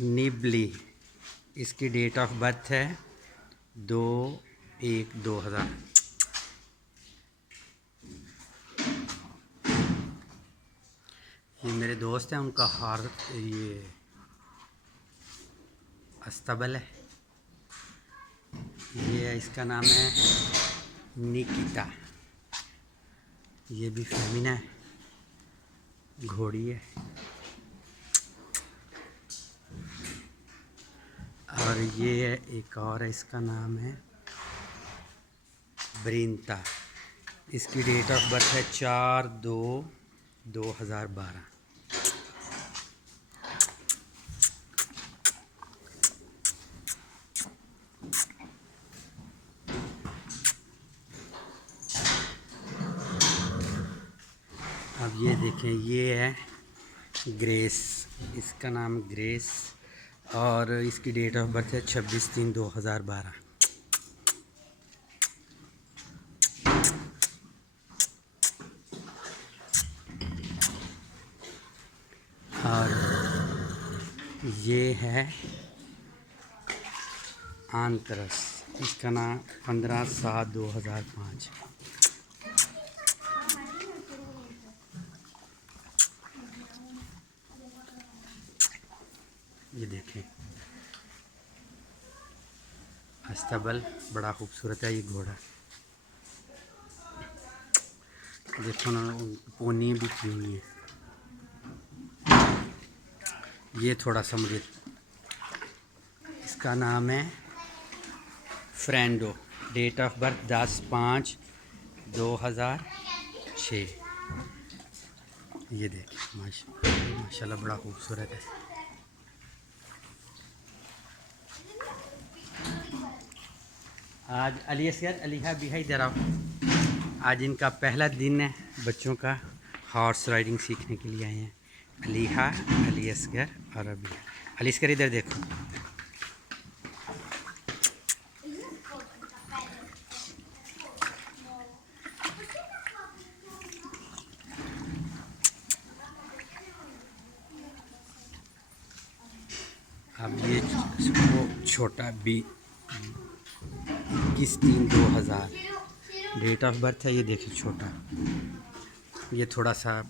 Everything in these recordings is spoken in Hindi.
निबली, इसकी डेट ऑफ बर्थ है 2/1/2000। ये मेरे दोस्त हैं, उनका ये अस्तबल है। ये है, इसका नाम है निकिता। ये भी फेमिना है, घोड़ी है। और ये है एक और है, इसका नाम है ब्रिंता। इसकी डेट ऑफ बर्थ है 4/2/2012। अब ये देखें, ये है ग्रेस, इसका नाम ग्रेस और इसकी डेट ऑफ बर्थ है 26/3/2012। और ये है आंतरस, इसका नाम 15/7/2005। ये देखें, अस्तबल बड़ा खूबसूरत है। ये घोड़ा देखो ना, पोनी भी की हुई है। ये थोड़ा सा मुझे, इसका नाम है फ्रेंडो, डेट ऑफ बर्थ 10/5/2006। ये देखिए, माशाल्लाह बड़ा खूबसूरत है। आज अलीहा बिहा इधर आओ। आज इनका पहला दिन है, बच्चों का हॉर्स राइडिंग सीखने के लिए आए हैं। अलीहा, अलीअसगर और अबिया। अलीअसगर इधर देखो। अब ये छोटा 21/3/2000 डेट ऑफ बर्थ है। ये देखिए छोटा, ये थोड़ा सा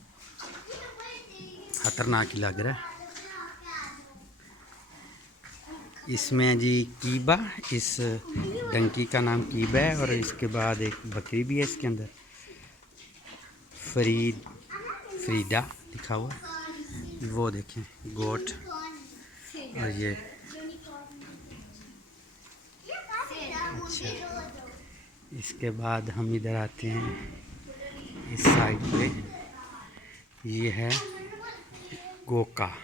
खतरनाक ही लग रहा है। इसमें जी कीबा, इस डंकी का नाम कीबा है और इसके बाद एक बकरी भी है इसके अंदर, फ्रीडा लिखा हुआ। वो देखें गोट। और ये अच्छा, इसके बाद हम इधर आते हैं इस साइड पे। ये है गोका,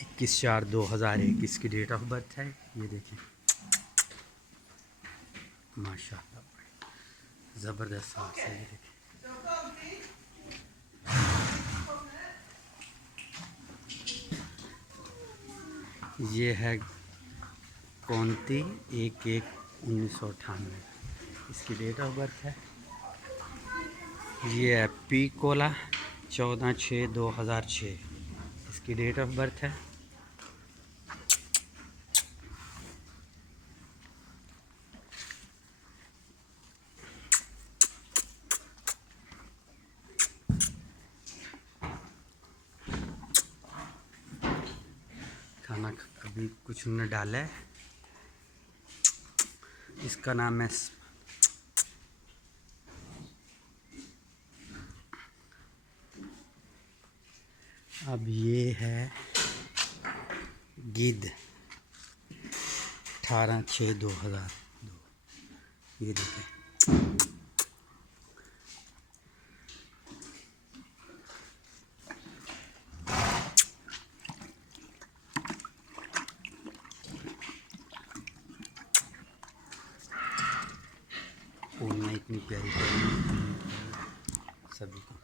21/4/2001 इसकी डेट ऑफ बर्थ है। ये देखें, माशाल्लाह ज़बरदस्त हाथ है। ये देखें, ये है कौनती, 1/1/1998 इसकी डेट ऑफ बर्थ है। ये है पीकोला, 14/6/2006 इसकी डेट ऑफ बर्थ है। खाना अभी कुछ उन्होंने डाला है, इसका नाम है अब ये है गिद्ध, 18/6/2002। ये देखें, इतनी प्यारी सभी को।